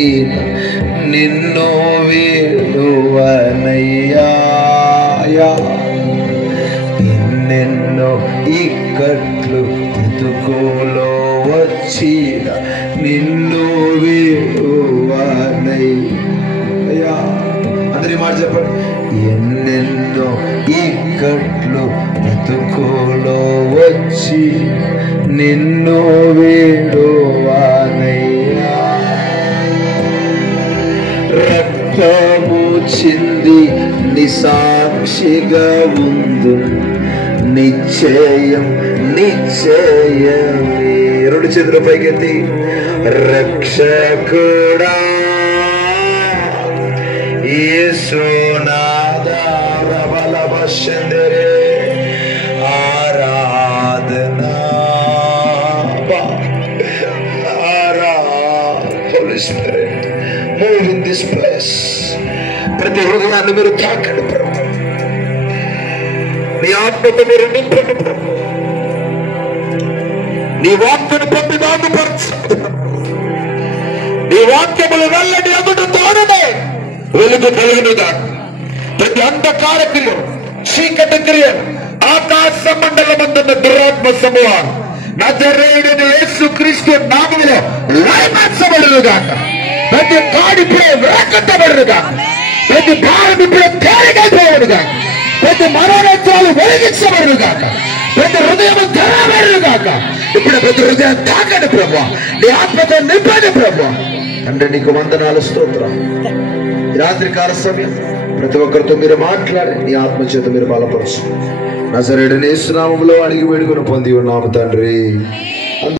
నిన్ను విడువనయ్యా, ఎన్నెన్నో ఇక్కట్లు బ్రతుకులో వచ్చిన నిన్ను విడువనయ్యా. అందరి మాట చెప్పండి. ఎన్నెన్నో ఇక్కట్లు బ్రతుకులో వచ్చి నిన్ను విడువనయ్యా. రక్తము చింది నిసాక్షిగా ఉందు నిశ్చయం నిశ్చయమే. రెండు చేతుల పైకెత్తి రక్షకుడా యేసునాథా బలవశందరే ఆరాధనా Holy Spirit, move in this place. ప్రతి హృదయాన్ని మీరు తాకండి ప్రభు. నీ ఆత్మతో మీరు నింపండి ప్రభు. నీ వాక్యను పొంది బాగుపరచండి. నీ వాక్యములు వెళ్ళని ఎదుటి తోడనే వెలుగు కలిగినగా ప్రతి అంధకార క్రియ చీకటి క్రియ ఆకాశ మండలమందున్న దురాత్మ సమూహం నజరేయుడైన యేసుక్రీస్తు నామములో లయపరచబడునుగాక. ప్రతి కాడిపై వేకట్టబడునుగాక. ప్రతి భారం ఇప్పుడు తేలికైపోవునుగాక. ప్రతి మనోనేత్రాలు వెలిగించబడునుగాక. ప్రతి హృదయం తెరవబడునుగాక. ఇప్పుడు ప్రతి హృదయం తాకండి ప్రభు. నీ ఆత్మతో నింపండి ప్రభు. అంటే నీకు వందనాలు స్తోత్రం. రాత్రికాల సమయం ప్రతి ఒక్కరితో మీరు మాట్లాడి నీ ఆత్మ చేత మీరు బలపరచు. నజరేయుడైన యేసు నామములో అడిగి వేడుకొని పొంది ఉన్నాము తండ్రి.